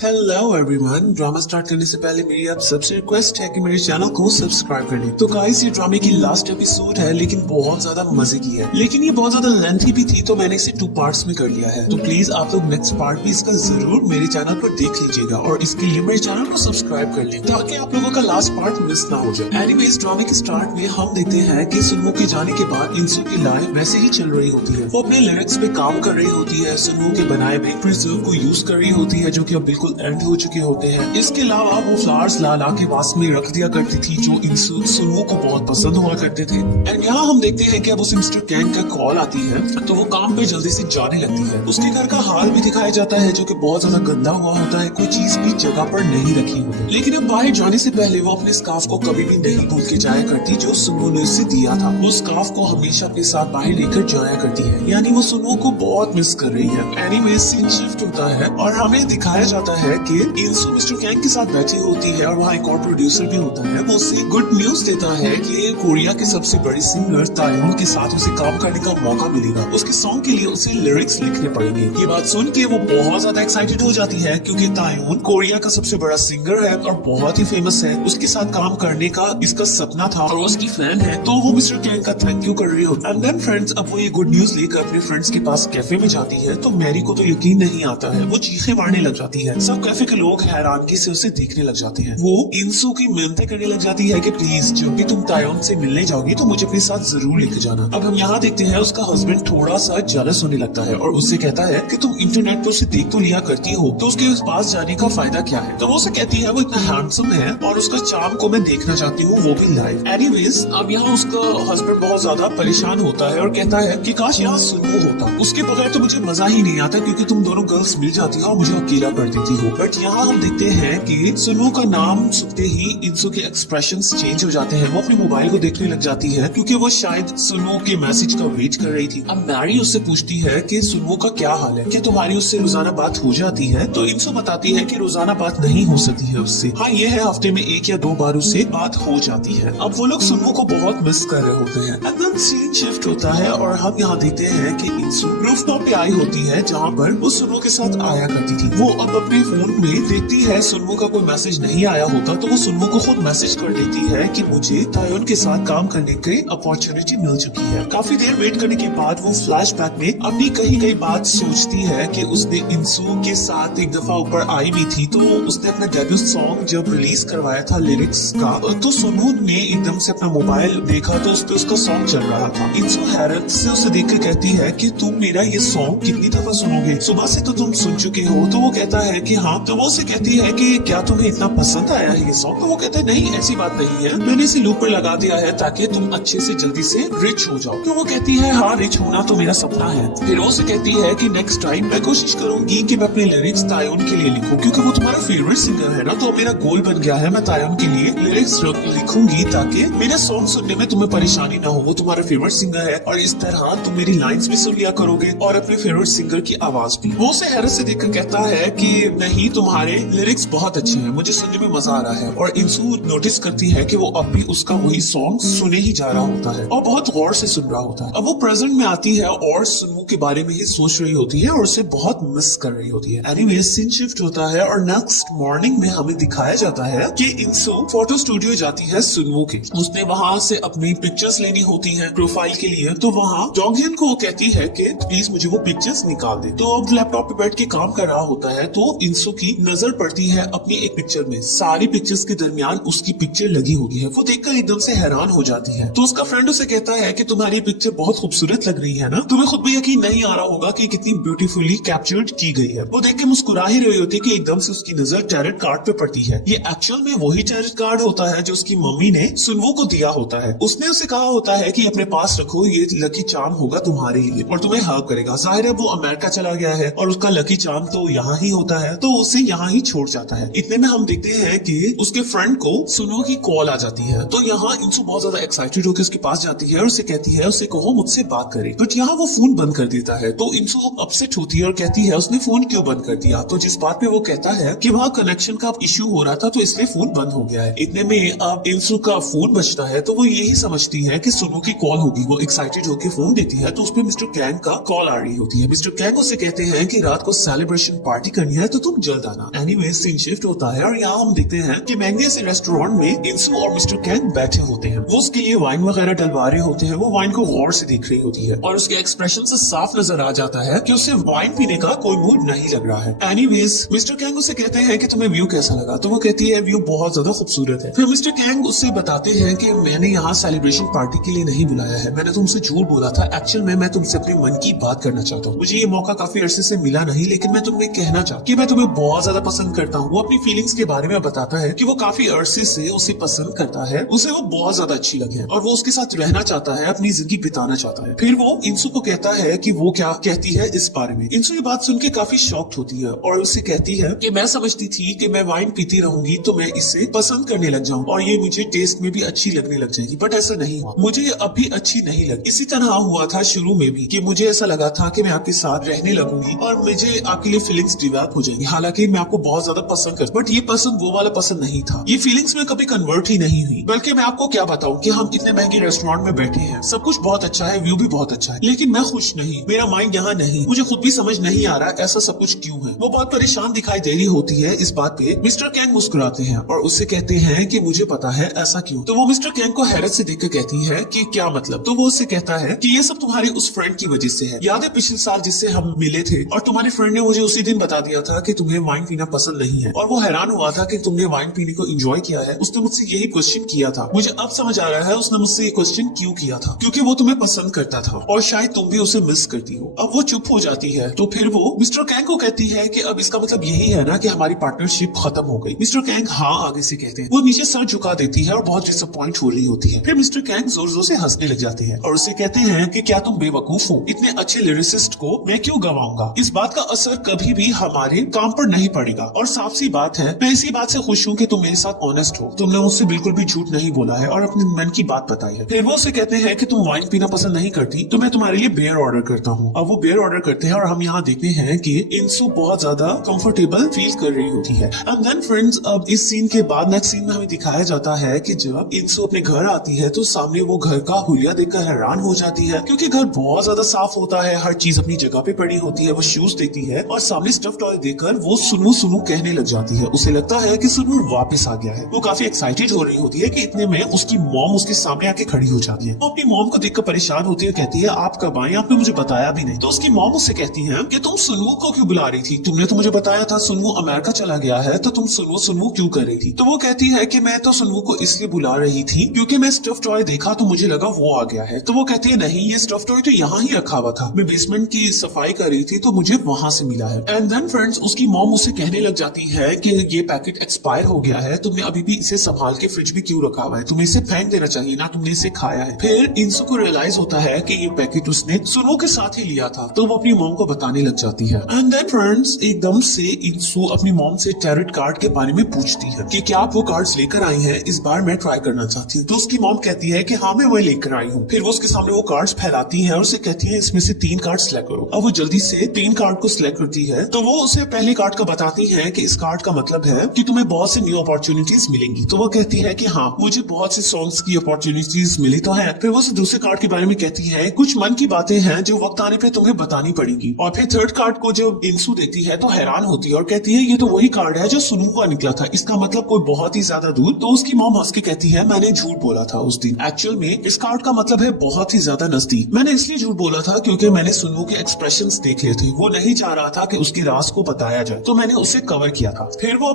Hello everyone. Drama start करने से पहले मेरी आप सबसे रिक्वेस्ट है कि मेरे चैनल को सब्सक्राइब कर लें। तो गाइस, ये ड्रामे की लास्ट एपिसोड है, लेकिन बहुत ज्यादा मजे की है, लेकिन ये बहुत ज्यादा लेंथी भी थी, तो मैंने इसे 2 पार्ट्स में कर लिया है। तो प्लीज आप लोग नेक्स्ट पार्ट भी इसका जरूर मेरे चैनल पर देख लीजिएगा और इसके लिए मेरे चैनल को सब्सक्राइब कर लें ताकि आप लोगों का लास्ट पार्ट मिस ना हो जाए। एनीवेज, ड्रामे के स्टार्ट में हम देखते हैं कि सुनवो के जाने के बाद इंसू की लाइफ वैसे ही चल रही होती है। वो अपने लिरिक्स पे काम कर रही होती है, सुनवो के बनाए हुए प्रिजर्व को यूज कर रही होती है, जो कि अब बिल्कुल एंड हो चुके होते हैं। इसके अलावा वो फ्लावर्स ला ला के वास में रख दिया करती थी, जो इंसू सुनवो को बहुत पसंद हुआ करते थे। एंड यहाँ हम देखते हैं कि अब उसे मिस्टर कैंग का कॉल आती है, तो वो काम पे जल्दी से जाने लगती है। उसके घर का हाल भी दिखाया जाता है, जो कि बहुत ज्यादा गंदा हुआ होता है, कोई चीज भी जगह पर नहीं रखी होती। लेकिन अब बाहर जाने से पहले वो अपने स्कार्फ को कभी भी नहीं भूल के जाया करती, जो सुनवो ने उसे दिया था। वो स्कार्फ को हमेशा अपने साथ बाहर लेकर जाया करती है, यानी वो सुनवो को बहुत मिस कर रही है। एनीवेज, सीन शिफ्ट होता है और हमें दिखाया जाता है कि इंसू मिस्टर कैंग के साथ बैठी होती है और वहाँ एक और प्रोड्यूसर भी होता है। वो उसे गुड न्यूज देता है कि कोरिया के सबसे बड़ी सिंगर तायोन के साथ उसे काम करने का मौका मिलेगा। उसके सॉन्ग के लिए उसे लिरिक्स लिखने पड़ेंगे। ये बात सुन के वो बहुत ज्यादा एक्साइटेड हो जाती है, क्योंकि तायोन कोरिया का सबसे बड़ा सिंगर है और बहुत ही फेमस है। उसके साथ काम करने का इसका सपना था और उसकी फैन है, तो वो मिस्टर कैंग का थैंक यू कर रही हो। एंड देन फ्रेंड्स, अब वो ये गुड न्यूज लेकर अपने फ्रेंड्स के पास कैफे में जाती है, तो मैरी को तो यकीन नहीं आता है। वो चीखें मारने लग जाती है। सब कैफे के लोग हैरानगी से उसे देखने लग जाते हैं। वो इंसू की मिन्नतें करने लग जाती है कि प्लीज जब भी तुम तायोन से मिलने जाओगी तो मुझे अपने साथ जरूर लेके जाना। अब हम यहाँ देखते हैं उसका हस्बैंड थोड़ा सा जेलस होने लगता है और उससे कहता है कि तुम इंटरनेट पर उसे देख तो लिया करती हो, तो उसके पास जाने का फायदा क्या है। तो वो उसे कहती है वो इतना हैंडसम है और उसका चार्म को मैं देखना चाहती हूँ, वो भी लाइव। एनीवेज, अब यहाँ उसका हस्बैंड बहुत ज्यादा परेशान होता है और कहता है कि काश यहाँ सुनवो होता, उसके बगैर तो मुझे मजा ही नहीं आता, क्योंकि तुम दोनों गर्ल्स मिल जाती हो और मुझे अकेला कर देती हो। बट यहाँ हम देखते हैं कि सुनवो का नाम सुनते ही इंसू के एक्सप्रेशंस चेंज हो जाते हैं। वो अपने मोबाइल को देखने लग जाती है, क्योंकि वो शायद सुनवो के मैसेज का वेट कर रही थी। अब मैरी उससे पूछती है कि सुनवो का क्या हाल है, क्या तुम्हारी उससे रोजाना बात हो जाती है। तो इंसू बताती है कि रोजाना बात नहीं हो सकती है उससे। हाँ, ये है हफ्ते में 1 या 2 बार उससे बात हो जाती है। अब वो लोग सुनवो को बहुत मिस कर रहे होते हैं। एंड देन सीन शिफ्ट होता है और हम यहाँ देखते हैं कि इंसू रूफटॉप पे आई होती है, जहाँ पर वो सुनवो के साथ आया करती थी। वो अब अपने फोन में देखती है सुनवो का कोई मैसेज नहीं आया होता, तो वो सुनवो को खुद मैसेज कर देती है कि मुझे तायोन के साथ काम करने की अपॉर्चुनिटी मिल चुकी है। काफी देर वेट करने के बाद वो फ्लैशबैक में अपनी कही गई बात सोचती है कि उसने इंसू के साथ एक दफा ऊपर आई भी थी, तो उसने अपना डेब्यू सॉन्ग जब रिलीज करवाया था लिरिक्स का, तो सुनवो ने एकदम से अपना मोबाइल देखा तो उस पे उसका सॉन्ग चल रहा था। इंसू हैरत से उसे देख कर कहती है कि तुम मेरा ये सॉन्ग कितनी दफा सुनोगे, सुबह से तो तुम सुन चुके हो। तो वो कहता है कि हाँ। तो वो उसे कहती है कि क्या तुम्हें इतना पसंद आया है ये सॉन्ग। तो वो कहता है नहीं, ऐसी बात नहीं है, मैंने इसे लूप पर लगा दिया है ताकि तुम अच्छे से जल्दी से रिच हो जाओ। तो वो कहती है हाँ, रिच होना तो मेरा सपना है। फिर वो उसे कहती है कि नेक्स्ट टाइम मैं कोशिश करूंगी कि मैं अपने लिरिक्स तायोन के लिए लिखूं, क्योंकि वो तुम्हारा फेवरेट सिंगर है ना। तो मेरा गोल बन गया है, मैं तायोन के लिए लिरिक्स लिखूंगी ताकि मेरा सॉन्ग सुनने में तुम्हें परेशानी ना हो। वो तुम्हारा फेवरेट सिंगर है और इस तरह तुम मेरी लाइन्स भी सुन लिया करोगे और अपने फेवरेट सिंगर की आवाज भी। वो उसे हैरत से देखकर कहता है कि नहीं, तुम्हारे लिरिक्स बहुत अच्छे हैं, मुझे सुनने में मजा आ रहा है। और इंसू नोटिस करती है कि वो अब भी उसका वही सॉन्ग सुने ही जा रहा होता है और बहुत गौर से सुन रहा होता है। अब वो प्रेजेंट में आती है और सुनवो के बारे में ही सोच रही होती है और उसे बहुत मिस कर रही होती है। एनीवे, सीन शिफ्ट होता है और नेक्स्ट मॉर्निंग में हमें दिखाया जाता है कि इंसू फोटो स्टूडियो जाती है सुनवो के। उसने वहाँ से अपनी पिक्चर्स लेनी होती है प्रोफाइल के लिए, तो वहाँ जोंगhyun को वो कहती है कि प्लीज मुझे वो पिक्चर्स निकाल दे। तो अब लैपटॉप पे बैठ के काम कर रहा होता है, तो इंसू की नजर पड़ती है अपनी एक पिक्चर में। सारी पिक्चर्स के दरमियान उसकी पिक्चर लगी होती है। वो देखकर एकदम से हैरान हो जाती है। तो उसका फ्रेंड उसे कहता है कि तुम्हारी पिक्चर बहुत खूबसूरत लग रही है ना, तुम्हें खुद भी यकीन नहीं आ रहा होगा कि कितनी ब्यूटीफुली कैप्चर्ड की गई है। वो देख के मुस्कुरा ही रही होती है कि एकदम से उसकी नजर टैरेट कार्ड पे पड़ती है। ये एक्चुअल में वही टैरेट कार्ड होता है जो उसकी मम्मी ने सुनवो को दिया होता है। उसने उसे कहा होता है कि अपने पास रखो, ये लकी चार्म होगा तुम्हारे लिए और तुम्हें हेल्प करेगा। जाहिर है वो अमेरिका चला गया है और उसका लकी चार्म तो यहाँ ही होता है, तो उसे यहाँ ही छोड़ जाता है। इतने में हम देखते हैं कि उसके फ्रेंड को सुनवो की कॉल आ जाती है। तो यहाँ इंसू बहुत ज्यादा एक्साइटेड होकर उसके पास जाती है और उसे कहती है उसे कहो मुझसे बात करे, बट यहाँ वो फोन बंद कर देता है। तो इंसू अपसेट होती है और कहती है उसने फोन क्यों बंद कर दिया। तो जिस बात पे वो कहता है कि वहाँ कनेक्शन का इश्यू हो रहा था, तो इसलिए फोन बंद हो गया है। इतने में अब इंसू का फोन बजता है, तो वो यही समझती है कि सुनवो की कॉल होगी। वो एक्साइटेड होकर फोन देती है तो उसपे मिस्टर कैंग का कॉल आ रही होती है। मिस्टर कैंग उसे कहते हैं कि रात को सेलिब्रेशन पार्टी करनी है, तो तुम जल्द आना। एनीवे सीन शिफ्ट होता है और यहाँ हम देखते हैं कि मैंगनिया से रेस्टोरेंट में इंसू और मिस्टर कैंग बैठे होते हैं। वो उसके लिए वाइन वगैरह डलवा रहे होते हैं। वो वाइन को गौर से देख रही होती है और उसके एक्सप्रेशन से साफ नजर आ जाता है कि उसे वाइन पीने का कोई मूड नहीं लग रहा है। एनीवेज मिस्टर कैंग उसे कहते हैं कि तुम्हें व्यू कैसा लगा, तो वो कहती है व्यू बहुत ज्यादा खूबसूरत है। फिर मिस्टर कैंग उससे बताते हैं कि मैंने यहाँ सेलिब्रेशन पार्टी के लिए नहीं बुलाया है, मैंने तुमसे झूठ बोला था। एक्चुअल में मैं तुमसे अपने मन की बात करना चाहता हूँ। मुझे ये मौका काफी अरसे से मिला नहीं, लेकिन मैं तुम्हें कहना चाहता कि मैं तुम्हें बहुत ज्यादा पसंद करता हूँ। वो अपनी फीलिंग्स के बारे में बताता है कि वो काफी अरसे से उसे पसंद करता है, उसे वो बहुत ज्यादा अच्छी लगी है और वो उसके साथ रहना चाहता है, अपनी जिंदगी बिताना चाहता है। फिर वो इंसू को कहता है कि वो क्या कहती है इस बारे में। इंसू ये बात सुन के काफी शॉक्ड होती है और उसे कहती है कि मैं समझती थी कि मैं वाइन पीती रहूंगी तो मैं इसे पसंद करने लग जाऊं और ये मुझे टेस्ट में भी अच्छी लगने लग जाएगी, बट ऐसा नहीं हुआ। मुझे ये अब भी अच्छी नहीं लगी। इसी तरह हुआ था शुरू में भी कि मुझे ऐसा लगा था कि मैं आपके साथ रहने लगूंगी और मुझे आपके लिए फीलिंग्स डेवलप हो जाएंगी, हालांकि मैं आपको बहुत ज्यादा पसंद करती, बट ये पसंद वो वाला पसंद नहीं था। ये फीलिंग्स में कभी कन्वर्ट ही नहीं हुई। बल्कि मैं आपको क्या बताऊं कि हम इतने महंगे रेस्टोरेंट में बैठे हैं, सब कुछ बहुत अच्छा है, व्यू भी बहुत अच्छा है, लेकिन मैं खुश नहीं, मेरा माइंड यहाँ नहीं। मुझे खुद भी समझ नहीं आ रहा ऐसा सब कुछ क्यों है। वो बहुत परेशान दिखाई दे रही होती है। इस बात पे मिस्टर कैंग मुस्कुराते हैं और उससे कहते हैं कि मुझे पता है ऐसा क्यों। तो वो मिस्टर कैंग को हैरत से देखकर कहती है कि क्या मतलब। तो वो उससे कहता है कि ये सब तुम्हारे उस फ्रेंड की वजह से है। याद है पिछले साल जिससे हम मिले थे और तुम्हारे फ्रेंड ने मुझे उसी दिन बता दिया था कि तुम्हें वाइन पीना पसंद नहीं है और वो हैरान हुआ था कि तुमने वाइन पीने को एंजॉय किया है। उसने मुझसे यही क्वेश्चन किया था। मुझे अब समझ आ रहा है उसने मुझसे ये क्वेश्चन क्यों किया था, क्योंकि वो तुम्हें पसंद करता था और शायद तुम भी उसे मिस करती हो। अब वो चुप हो जाती है। तो फिर वो मिस्टर कैंग को कहती है कि अब इसका मतलब यही है ना कि हमारी पार्टनरशिप खत्म हो गई। मिस्टर कैंग हाँ आगे से कहते हैं। वो नीचे सर झुका देती है और बहुत डिसअपॉइंट हो रही होती है। फिर मिस्टर कैंग जोर जोर से हंसने लग जाते हैं और उसे कहते हैं कि क्या तुम बेवकूफ हो, इतने अच्छे लिरिसिस्ट को मैं क्यों गवाऊंगा। इस बात का असर कभी भी हमारे काम पर नहीं पड़ेगा और साफ सी बात है, मैं इसी बात से खुश हूँ कि तुम मेरे साथ ऑनेस्ट हो। तुमने मुझसे बिल्कुल भी झूठ नहीं बोला है और अपने मन की बात बताई है। फिर वो उसे कहते हैं कि तुम वाइन पीना पसंद नहीं करती तो मैं तुम्हारे लिए बियर ऑर्डर करता हूँ। अब वो बियर ऑर्डर करते हैं और हम यहाँ देखते हैं कि इंसू बहुत ज्यादा कंफर्टेबल फील कर रही होती है। एंड देन फ्रेंड्स, अब इस सीन के बाद नेक्स्ट सीन में हमें दिखाया जाता है कि जब इंसू अपने घर आती है तो सामने वो घर का हुलिया देखकर हैरान हो जाती है, क्योंकि घर बहुत ज्यादा साफ होता है, हर चीज अपनी जगह पे पड़ी होती है। वो शूज देखती है और सामने स्टफ टॉय देखकर वो सुनू सुनू कहने लग जाती है। उसे लगता है कि सुनू वापस आ गया है। वो काफी एक्साइटेड हो रही होती है कि इतने में उसकी मॉम उसके सामने आके खड़ी हो जाती है। वो अपनी मॉम को देखकर परेशान होती है, कहती है आप कब आए, आपने मुझे बताया भी नहीं। तो उसकी मॉम उससे कहती है कि तुम सुनू को क्यों बुला रही थी, तुमने तो मुझे बताया था सुनू अमेरिका चला गया है, तो तुम सुनू सुनू क्यों कर रही थी। तो वो कहती है कि मैं तो सुनू को इसलिए बुला रही थी क्योंकि मैं स्टफ टॉय देखा तो मुझे लगा वो आ गया है। तो वो कहती है नहीं, ये स्टफ टॉय तो यहाँ ही रखा हुआ था, मैं बेसमेंट की सफाई कर रही थी तो मुझे वहां से मिला है। एंड देन फ्रेंड्स, उसकी मॉम उसे कहने लग जाती है कि ये पैकेट एक्सपायर हो गया है, तुमने अभी भी इसे संभाल के फ्रिज में क्यों रखा हुआ है, तुम्हें इसे फेंक देना चाहिए ना, तुमने इसे खाया है। फिर इंसू को रियलाइज होता है कि ये पैकेट उसने सुनो के साथ ही लिया था, तो वो अपनी मॉम को बताने लग जाती है। एंड देन फ्रेंड्स, एकदम से इंसू अपनी मॉम से टैरोट कार्ड के बारे में पूछती है कि क्या आप वो कार्ड्स लेकर आई हैं, इस बार मैं ट्राई करना चाहती हूँ। तो उसकी मॉम कहती है कि हाँ मैं वही लेकर आई हूँ। फिर वो उसके सामने वो कार्ड्स फैलाती है और उसे कहती है इसमें से 3 कार्ड सिलेक्ट करो। अब वो जल्दी से 3 कार्ड को सिलेक्ट करती है। तो वो उसे पहले कार्ड का बताती है कि इस कार्ड का मतलब है कि तुम्हें बहुत सी न्यू अपॉर्चुनिटीज मिलेंगी। तो वो कहती है कि हाँ मुझे बहुत से सॉन्ग्स की अपॉर्चुनिटीज मिली तो है। फिर वो उसे दूसरे कार्ड के बारे में कहती है कुछ मन की बातें हैं जो वक्त आने पे तुम्हें बतानी पड़ेगी। और फिर थर्ड कार्ड को जब इंसू देखती है तो हैरान होती है और कहती है ये तो वही कार्ड है जो सुनू का निकला था, इसका मतलब कोई बहुत ही ज्यादा दूर। तो उसकी मॉम हंस के कहती है मैंने झूठ बोला था उस दिन, एक्चुअल में इस कार्ड का मतलब है बहुत ही ज्यादा नजदीक। मैंने इसलिए झूठ बोला था क्योंकि मैंने सुनू के एक्सप्रेशंस देख लिए थे, वो नहीं चाह रहा था कि उसकी राज को बताया जाए, तो मैंने उसे कवर किया था।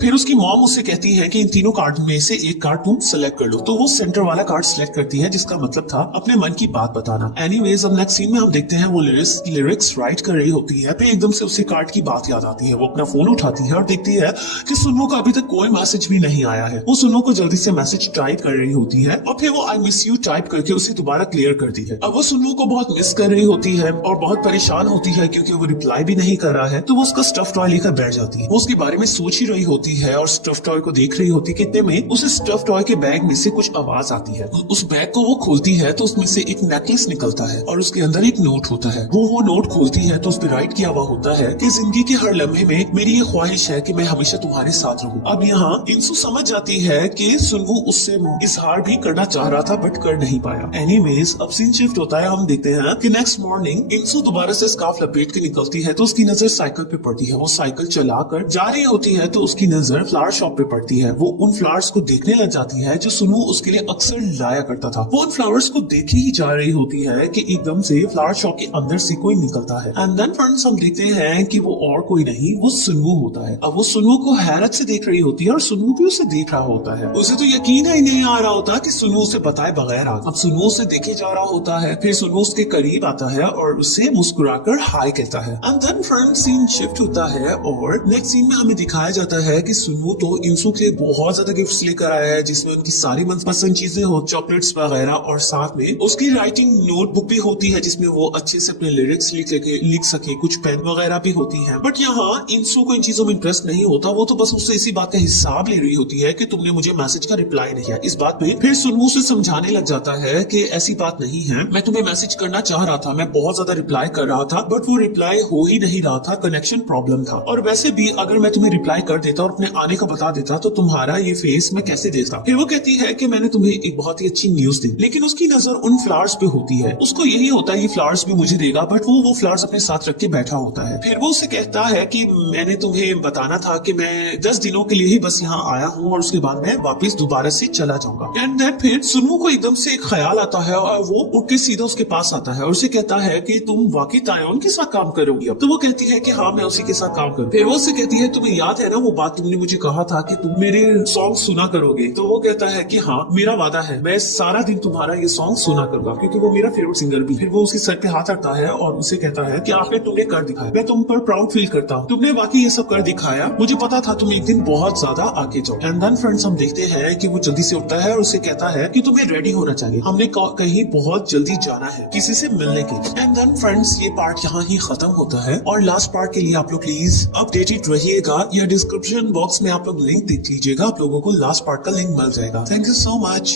फिर उसकी मॉम उससे कहती है कि इन तीनों कार्ड में से एक कार्ड तुम सेलेक्ट कर लो। तो वो सेंटर वाला कार्ड सेलेक्ट करती है जिसका मतलब था अपने मन की बात बताना। एनीवेज, अब नेक्स्ट सीन में हम देखते हैं वो लिरिक्स राइट कर रही होती है। फिर एकदम से उसे कार्ड की बात याद आती है। वो अपना फोन उठाती है और देखती है कि सुनो का अभी तक कोई मैसेज भी नहीं आया है। वो सुनो को जल्दी से मैसेज टाइप कर रही होती है और फिर वो आई मिस यू टाइप करके उसे दोबारा क्लियर करती है। अब वो सुनो को बहुत मिस कर रही होती है और बहुत परेशान होती है क्योंकि वो रिप्लाई भी नहीं कर रहा है। तो वो उसका स्टफ टॉय लेकर बैठ जाती है। वो उसके बारे में सोच ही रही होती है और स्टफ टॉय को देख रही होती है। कितने में उसे स्टफ टॉय के बैग में से कुछ आवाज आती है। उस बैग को वो खोलती है तो उसमें से एक नेकलेस निकलता है और उसके अंदर एक नोट होता है। वो नोट खोलती है तो उस पर राइट किया हुआ होता है कि जिंदगी के हर लम्हे में मेरी ये ख्वाहिश है कि मैं हमेशा तुम्हारे साथ रहूं। अब यहाँ इंसू समझ जाती है कि सुनवू उससे इजहार भी करना चाह रहा था बट कर नहीं पाया। एनीवेज, अब सीन शिफ्ट होता है। हम देखते हैं कि नेक्स्ट मॉर्निंग इंसू दोबारा से स्कार्फ लपेट के निकलती है तो उसकी नजर साइकिल पे पड़ती है। वो साइकिल चलाकर जा रही होती है तो उसकी नजर फ्लावर शॉप पे पड़ती है। वो उन फ्लावर्स को देखने लग जाती है जो सुनवो उसके लिए अक्सर लाया करता था। वो उन फ्लावर्स को देखे ही जा रही होती है कि एकदम से फ्लावर शॉप के अंदर से कोई निकलता है। एंड देन फ्रेंड्स हम देखते हैं कि वो और कोई नहीं, वो सुनवो होता है। अब वो सुनवो को हैरत से देख रही होती है और सुनवो भी उसे देख रहा होता है। उसे तो यकीन ही नहीं आ रहा होता कि सुनवो उसे बताए बगैर आ गई। अब सुनवो उसे देखे जा रहा होता है, फिर सुनवो उसके करीब आता है और उसे मुस्कुराकर हाय कहता है। And then friends scene shift होता है और नेक्स्ट सीन में हमें दिखाया जाता है कि सुनवो तो इंसू के लिए बहुत ज्यादा गिफ्ट्स लेकर आया है, जिसमें उनकी सारी मनपसंद चीजें हो, चॉकलेट्स वगैरह, और साथ में उसकी राइटिंग नोटबुक भी होती है जिसमें वो अच्छे से अपने लिरिक्स लिख सके, कुछ पेन वगैरह भी होती है। बट यहाँ इंसू को इन चीजों में इंटरेस्ट नहीं होता। वो तो बस उससे इसी बात का हिसाब ले रही होती है कि तुमने मुझे मैसेज का रिप्लाई नहीं किया। इस बात पे फिर सुनवो से समझाने लग जाता है कि ऐसी बात नहीं है, मैं तुम्हें मैसेज करना चाह रहा था, मैं बहुत ज्यादा रिप्लाई कर रहा था, बट वो रिप्लाई हो ही नहीं रहा था, कनेक्शन प्रॉब्लम था। और वैसे भी अगर मैं तुम्हें रिप्लाई कर देता और अपने आने का बता देता तो तुम्हारा ये फेस मैं कैसे देखता। फिर वो कहती है कि मैंने तुम्हें एक बहुत ही अच्छी न्यूज दी, लेकिन उसकी नजर उन फ्लावर्स पे होती है। उसको यही होता है ये फ्लावर्स भी मुझे देगा, बट वो फ्लावर्स अपने साथ रख के बैठा होता है। फिर वो उसे कहता है कि मैंने तुम्हें बताना था कि मैं 10 दिनों के लिए ही बस यहाँ आया हूँ और उसके बाद मैं वापस दोबारा से चला जाऊंगा। एंड देन फिर सुनवो को एकदम से एक ख्याल आता है और वो उठ के सीधा उसके पास आता है और उसे कहता है कि तुम वाकई तायोन के साथ काम करोगी अब? तो वो कहती है कि हाँ मैं उसी के साथ काम करूँ। फिर वो उससे कहती है तुम्हें याद है ना वो बात तुमने मुझे कहा था कि तुम मेरे सॉन्ग सुना करोगे? तो वो कहता है कि हाँ मेरा वादा है, मैं सारा दिन तुम्हारा ये सॉन्ग सुना करूंगा, क्योंकि वो मेरा फेवरेट सिंगर भी। फिर वो उसके सर पे हाथ रखता है और उसे कहता है कि आखिर तुमने कर दिखाया, मैं तुम पर प्राउड फील करता हूँ, तुमने वाकई ये सब कर दिखाया, मुझे पता था तुम एक दिन बहुत ज्यादा आगे जाओ। एंड देन फ्रेंड्स हम देखते हैं कि वो जल्दी से उठता है और उसे कहता है कि तुम्हें रेडी होना चाहिए, हमने कहीं बहुत जल्दी जाना है किसी से मिलने के। एंड देन फ्रेंड्स ये पार्ट यहाँ ही खत्म होता है और लास्ट पार्ट के लिए आप लोग प्लीज अपडेटेड रहिएगा या डिस्क्रिप्शन बॉक्स में आप लोग लिंक देख लीजिएगा, आप लोगों को लास्ट पार्ट का लिंक मिल जाएगा। Thank you so much.